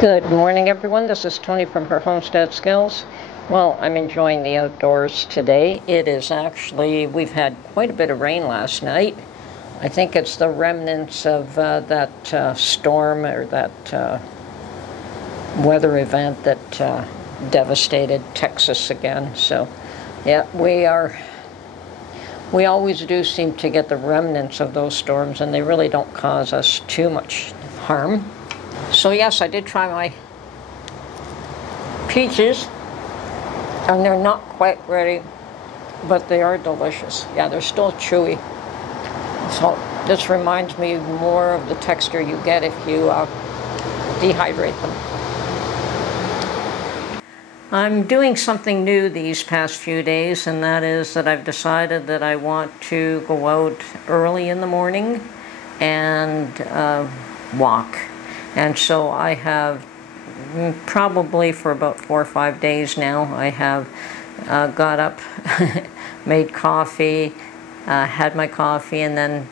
Good morning, everyone. This is Tony from her Homestead Skills. Well, I'm enjoying the outdoors today. It is actually, we've had quite a bit of rain last night. I think it's the remnants of that storm or that weather event that devastated Texas again. So, yeah, we always do seem to get the remnants of those storms, and they really don't cause us too much harm. So yes, I did try my peaches, and they're not quite ready, but they are delicious. Yeah, they're still chewy. So this reminds me more of the texture you get if you dehydrate them. I'm doing something new these past few days, and that is that I've decided that I want to go out early in the morning and walk. And so I have probably for about 4 or 5 days now, I have got up, made coffee, had my coffee, and then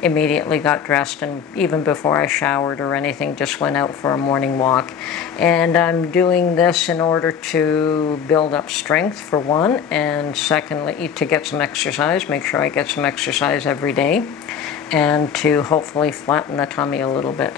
immediately got dressed, and even before I showered or anything, just went out for a morning walk. And I'm doing this in order to build up strength, for one, and secondly, to get some exercise, make sure I get some exercise every day, and to hopefully flatten the tummy a little bit.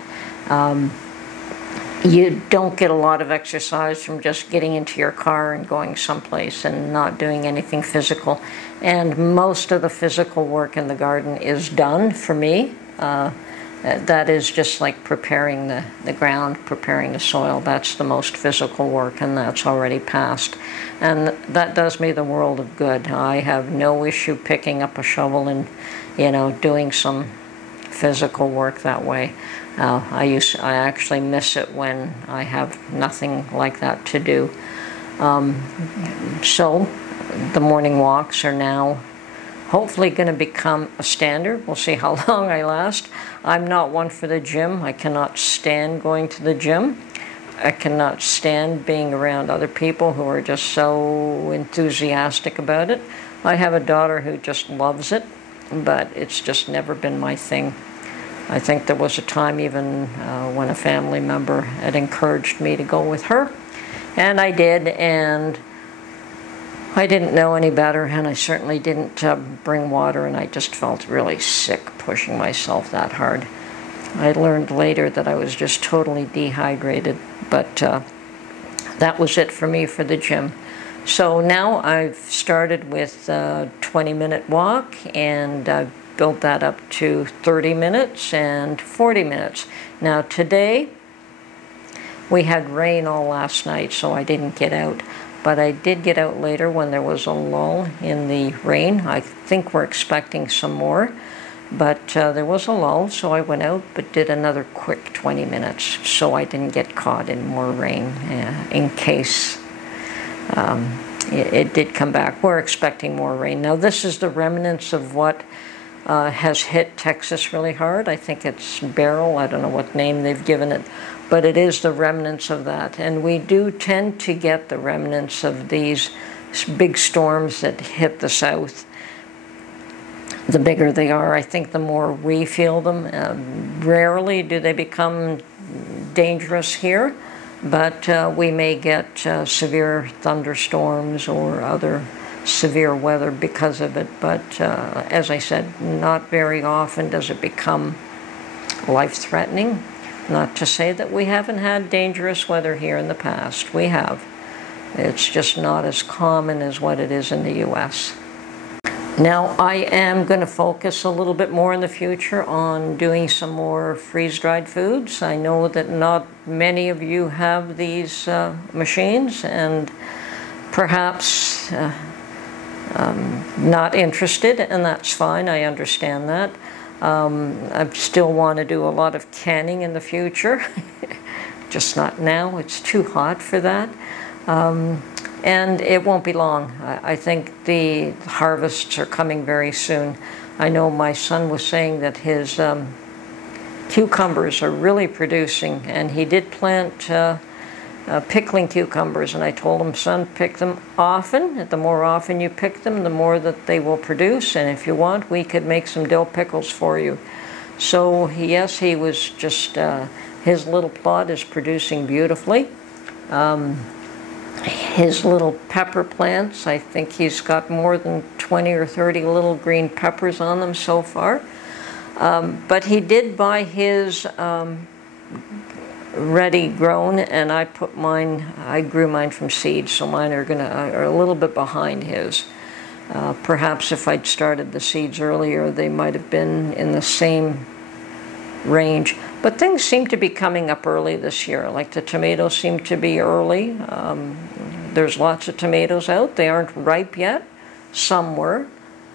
You don't get a lot of exercise from just getting into your car and going someplace and not doing anything physical. And most of the physical work in the garden is done for me. That is just like preparing the ground, preparing the soil. That's the most physical work, and that's already passed. And that does me the world of good. I have no issue picking up a shovel and, doing some physical work that way. I actually miss it when I have nothing like that to do. So the morning walks are now hopefully going to become a standard. We'll see how long I last. I'm not one for the gym. I cannot stand going to the gym. I cannot stand being around other people who are just so enthusiastic about it. I have a daughter who just loves it, but it's just never been my thing. I think there was a time even when a family member had encouraged me to go with her, and I did, and I didn't know any better, and I certainly didn't bring water, and I just felt really sick pushing myself that hard. I learned later that I was just totally dehydrated, but that was it for me for the gym. So now I've started with a 20-minute walk, and I've built that up to 30 minutes and 40 minutes. Now today, we had rain all last night, so I didn't get out. But I did get out later when there was a lull in the rain. I think we're expecting some more. But there was a lull, so I went out, but did another quick 20 minutes, so I didn't get caught in more rain in case it did come back. We're expecting more rain. Now this is the remnants of what has hit Texas really hard. I think it's Beryl. I don't know what name they've given it, but it is the remnants of that. And we do tend to get the remnants of these big storms that hit the south. The bigger they are, I think the more we feel them. Rarely do they become dangerous here, but we may get severe thunderstorms or other severe weather because of it, but as I said, not very often does it become life-threatening. Not to say that we haven't had dangerous weather here in the past. We have. It's just not as common as what it is in the U.S. Now, I am going to focus a little bit more in the future on doing some more freeze-dried foods. I know that not many of you have these machines, and perhaps not interested, and that's fine. I understand that. I still want to do a lot of canning in the future, just not now. It's too hot for that, and it won't be long. I think the harvests are coming very soon. I know my son was saying that his cucumbers are really producing, and he did plant pickling cucumbers, and I told him, son, pick them often. The more often you pick them, the more that they will produce, and if you want, we could make some dill pickles for you. So yes, he was just His little plot is producing beautifully. His little pepper plants, I think he's got more than 20 or 30 little green peppers on them so far. But he did buy his ready grown, and I grew mine from seed, so mine are a little bit behind his. Perhaps if I'd started the seeds earlier, they might have been in the same range. But things seem to be coming up early this year. Like the tomatoes seem to be early. There's lots of tomatoes out. They aren't ripe yet. Some were.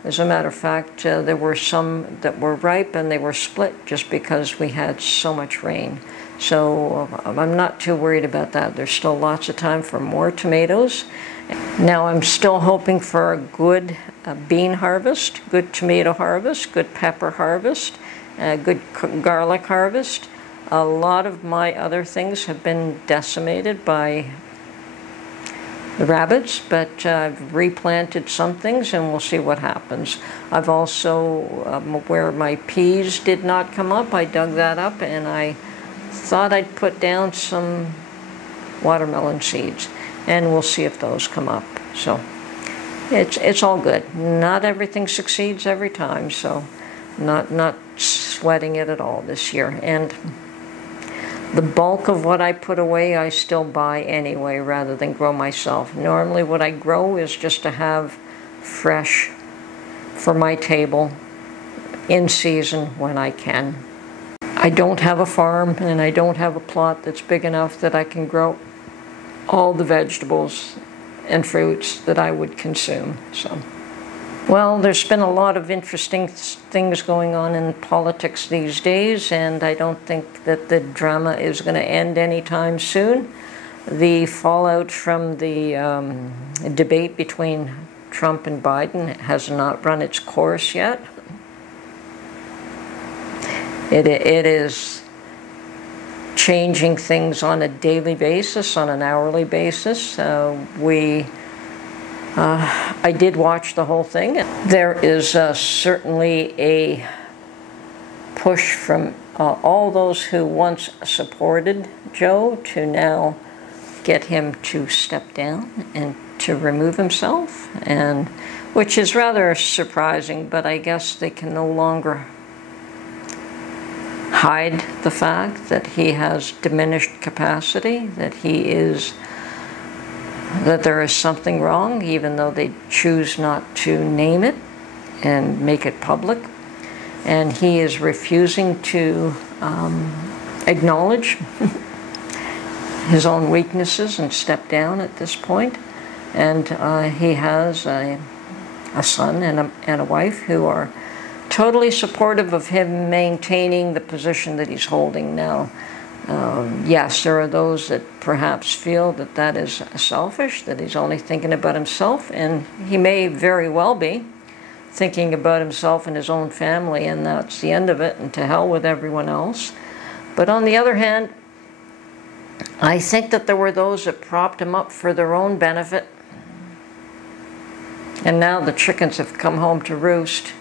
As a matter of fact, there were some that were ripe and they were split just because we had so much rain. So I'm not too worried about that. There's still lots of time for more tomatoes. Now I'm still hoping for a good bean harvest, good tomato harvest, good pepper harvest, good garlic harvest. A lot of my other things have been decimated by the rabbits, but I've replanted some things and we'll see what happens. I've also, where my peas did not come up, I dug that up and I thought I'd put down some watermelon seeds, and we'll see if those come up. So it's all good. Not everything succeeds every time, so not sweating it at all this year. And the bulk of what I put away I still buy anyway rather than grow myself. Normally what I grow is just to have fresh for my table in season when I can. I don't have a farm and I don't have a plot that's big enough that I can grow all the vegetables and fruits that I would consume. So, well, there's been a lot of interesting things going on in politics these days, and I don't think that the drama is going to end anytime soon. The fallout from the debate between Trump and Biden has not run its course yet. It is changing things on a daily basis, on an hourly basis. I did watch the whole thing. There is certainly a push from all those who once supported Joe to now get him to step down and to remove himself, and which is rather surprising, but I guess they can no longer hide the fact that he has diminished capacity, that there is something wrong, even though they choose not to name it and make it public. And he is refusing to acknowledge his own weaknesses and step down at this point. And he has a son and a wife who are totally supportive of him maintaining the position that he's holding now. Yes, there are those that perhaps feel that that is selfish, that he's only thinking about himself, and he may very well be thinking about himself and his own family, and that's the end of it, and to hell with everyone else. But on the other hand, I think that there were those that propped him up for their own benefit, and now the chickens have come home to roost.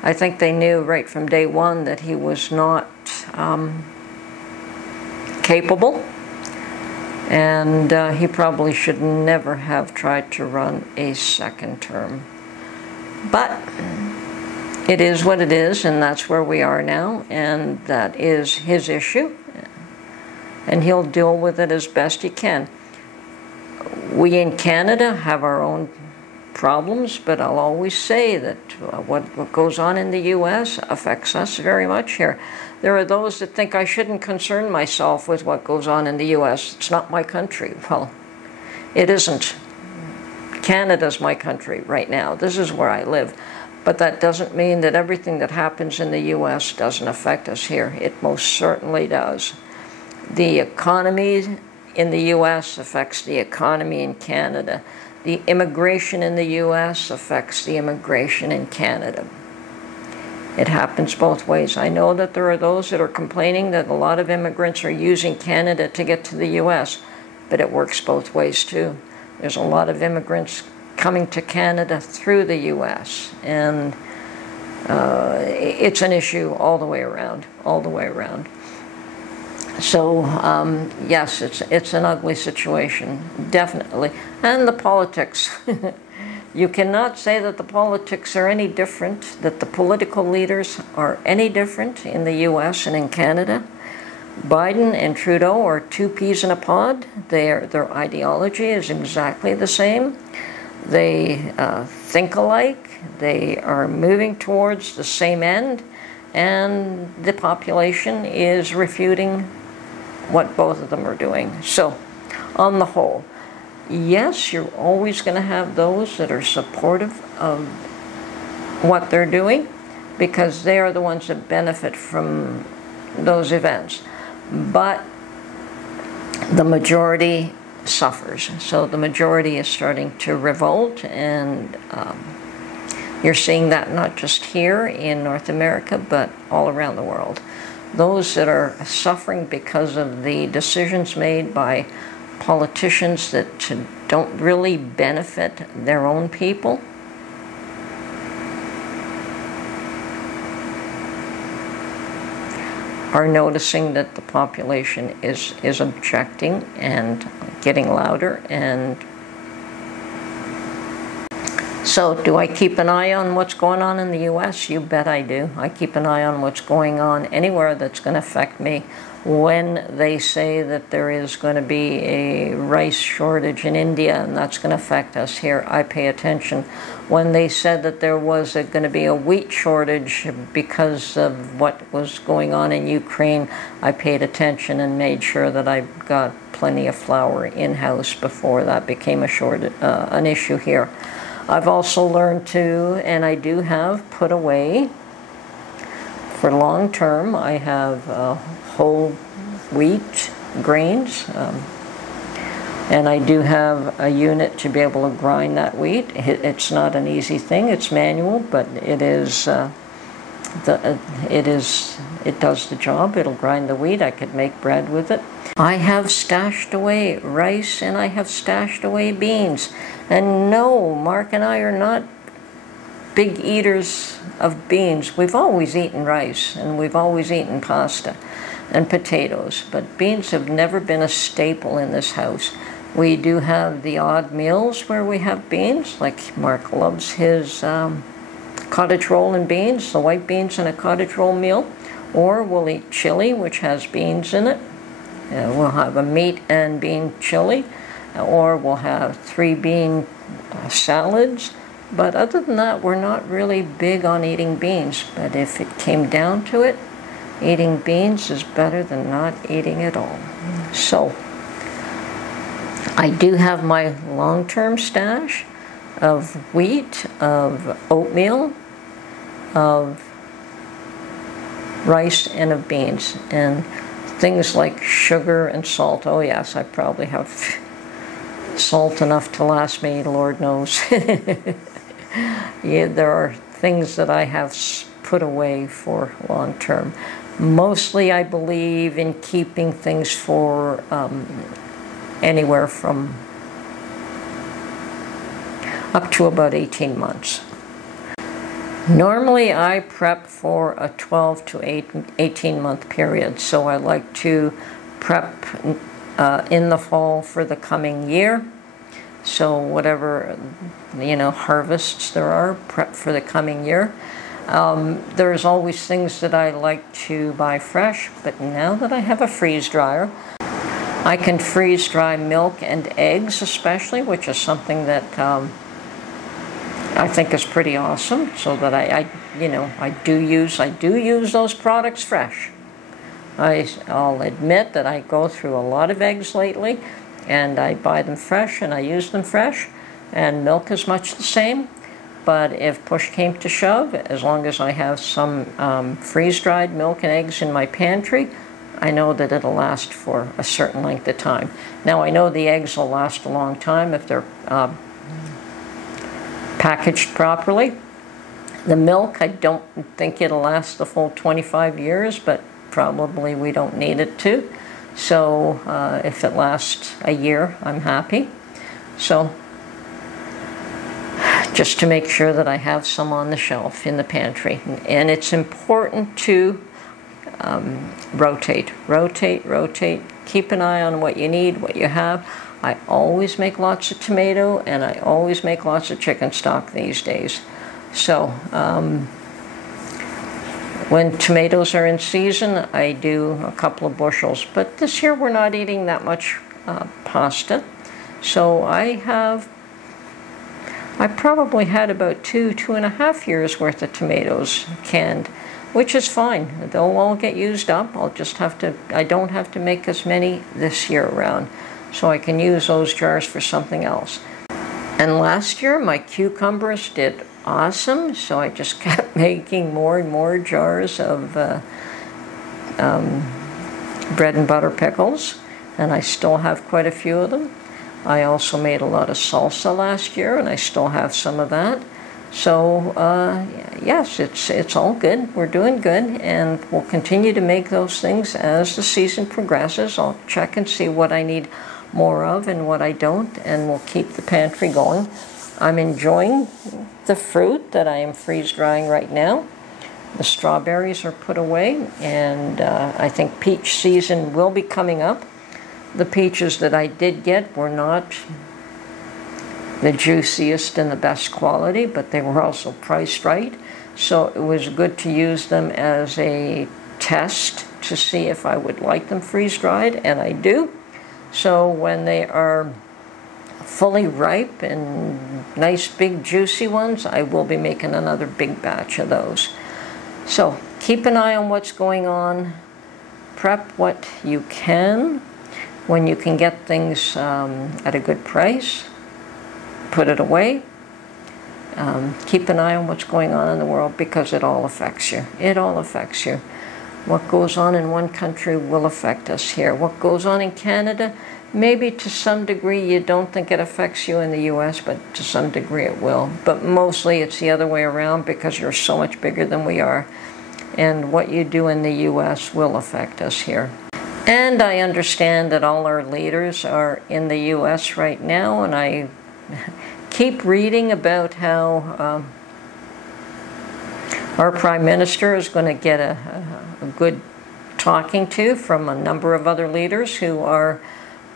I think they knew right from day one that he was not capable, and he probably should never have tried to run a second term. But it is what it is, and that's where we are now, and that is his issue, and he'll deal with it as best he can. We in Canada have our own problems, but I'll always say that what goes on in the U.S. affects us very much here. There are those that think I shouldn't concern myself with what goes on in the U.S. It's not my country. Well, it isn't. Canada's my country right now. This is where I live. But that doesn't mean that everything that happens in the U.S. doesn't affect us here. It most certainly does. The economy in the U.S. affects the economy in Canada. The immigration in the U.S. affects the immigration in Canada. It happens both ways. I know that there are those that are complaining that a lot of immigrants are using Canada to get to the U.S., but it works both ways too. There's a lot of immigrants coming to Canada through the U.S., and it's an issue all the way around, all the way around. So yes, it's an ugly situation, definitely. And the politics. You cannot say that the politics are any different, that the political leaders are any different in the US and in Canada. Biden and Trudeau are two peas in a pod. Their ideology is exactly the same. They think alike. They are moving towards the same end. And the population is refuting what both of them are doing. So, on the whole, yes, you're always going to have those that are supportive of what they're doing because they are the ones that benefit from those events. But the majority suffers. So the majority is starting to revolt, and you're seeing that not just here in North America, but all around the world. Those that are suffering because of the decisions made by politicians that don't really benefit their own people. Are noticing that the population is objecting and getting louder. And so do I keep an eye on what's going on in the US? You bet I do. I keep an eye on what's going on anywhere that's going to affect me. When they say that there is going to be a rice shortage in India and that's going to affect us here, I pay attention. When they said that there was going to be a wheat shortage because of what was going on in Ukraine, I paid attention and made sure that I got plenty of flour in-house before that became an issue here. I've also learned to, and I do have put away for long term, I have whole wheat grains, and I do have a unit to be able to grind that wheat. It's not an easy thing, it's manual, but it does the job. It'll grind the wheat. I could make bread with it. I have stashed away rice and I have stashed away beans. And no, Mark and I are not big eaters of beans. We've always eaten rice and we've always eaten pasta and potatoes, but beans have never been a staple in this house. We do have the odd meals where we have beans, like Mark loves his cottage roll and beans, the white beans in a cottage roll meal, or we'll eat chili, which has beans in it. We'll have a meat and bean chili, or we'll have 3 bean salads. But other than that, we're not really big on eating beans. But if it came down to it, eating beans is better than not eating at all. So I do have my long-term stash of wheat, of oatmeal, of rice, and of beans. And things like sugar and salt. Oh yes, I probably have salt enough to last me, Lord knows. Yeah, there are things that I have put away for long term. Mostly I believe in keeping things for anywhere from up to about 18 months. Normally I prep for a 12 to 18 month period, so I like to prep in the fall for the coming year. So whatever, harvests there are, prep for the coming year. There's always things that I like to buy fresh, but now that I have a freeze dryer, I can freeze dry milk and eggs especially, which is something that I think is pretty awesome, so that I do use those products fresh. I'll admit that I go through a lot of eggs lately, and I buy them fresh and I use them fresh, and milk is much the same. But if push came to shove, as long as I have some freeze-dried milk and eggs in my pantry, I know that it'll last for a certain length of time. Now I know the eggs will last a long time if they're packaged properly. The milk, I don't think it'll last the full 25 years, but probably we don't need it to. So if it lasts a year, I'm happy. So just to make sure that I have some on the shelf in the pantry. And it's important to rotate, rotate, rotate. Keep an eye on what you need, what you have. I always make lots of tomato, and I always make lots of chicken stock these days. So when tomatoes are in season, I do a couple of bushels. But this year we're not eating that much pasta. So I probably had about 2.5 years worth of tomatoes canned, which is fine. They'll all get used up. I don't have to make as many this year around. So I can use those jars for something else. And last year my cucumbers did awesome, so I just kept making more and more jars of bread and butter pickles, and I still have quite a few of them. I also made a lot of salsa last year, and I still have some of that. So yes, it's all good. We're doing good, and we'll continue to make those things as the season progresses. I'll check and see what I need more of and what I don't, and we'll keep the pantry going. I'm enjoying the fruit that I am freeze drying right now. The strawberries are put away, and I think peach season will be coming up. The peaches that I did get were not the juiciest and the best quality, but they were also priced right. So it was good to use them as a test to see if I would like them freeze dried, and I do. So when they are fully ripe and nice big juicy ones, I will be making another big batch of those. So keep an eye on what's going on. Prep what you can. When you can get things at a good price, put it away. Keep an eye on what's going on in the world, because it all affects you. It all affects you. What goes on in one country will affect us here. What goes on in Canada, maybe to some degree you don't think it affects you in the US, but to some degree it will. But mostly it's the other way around, because you're so much bigger than we are. And what you do in the US will affect us here. And I understand that all our leaders are in the US right now, and I keep reading about how our Prime Minister is going to get a good talking to from a number of other leaders who are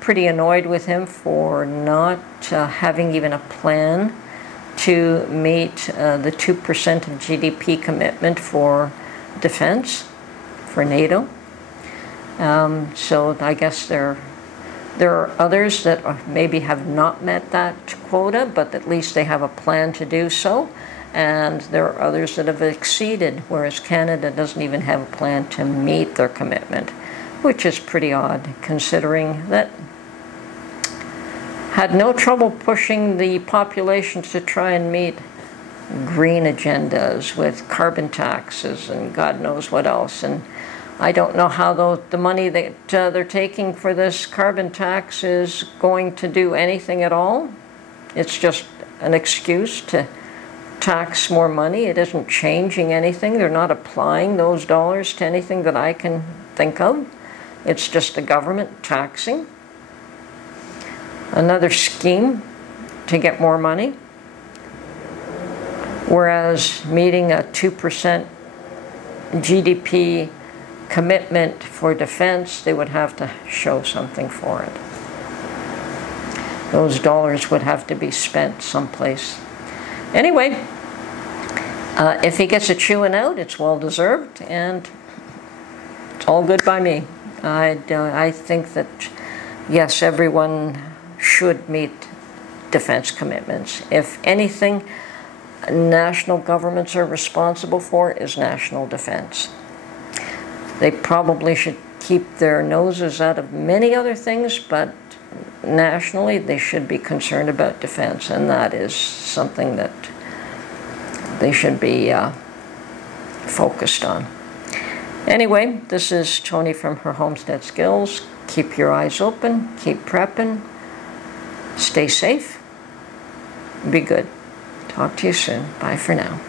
pretty annoyed with him for not having even a plan to meet the 2% of GDP commitment for defense, for NATO. So I guess there are others that maybe have not met that quota, but at least they have a plan to do so. And there are others that have exceeded, whereas Canada doesn't even have a plan to meet their commitment, which is pretty odd, considering that had no trouble pushing the population to try and meet green agendas with carbon taxes and God knows what else. And I don't know how the money that they're taking for this carbon tax is going to do anything at all. It's just an excuse to tax more money. It isn't changing anything. They're not applying those dollars to anything that I can think of. It's just the government taxing. Another scheme to get more money. Whereas meeting a 2% GDP commitment for defense, they would have to show something for it. Those dollars would have to be spent someplace. Anyway, if he gets a chewing out, it's well deserved, and it's all good by me. I think that, yes, everyone should meet defense commitments. If anything, national governments are responsible for is national defense. They probably should keep their noses out of many other things, but nationally they should be concerned about defense, and that is something that they should be focused on. Anyway, this is Tony from Her Homestead Skills. Keep your eyes open, keep prepping, stay safe, be good. Talk to you soon. Bye for now.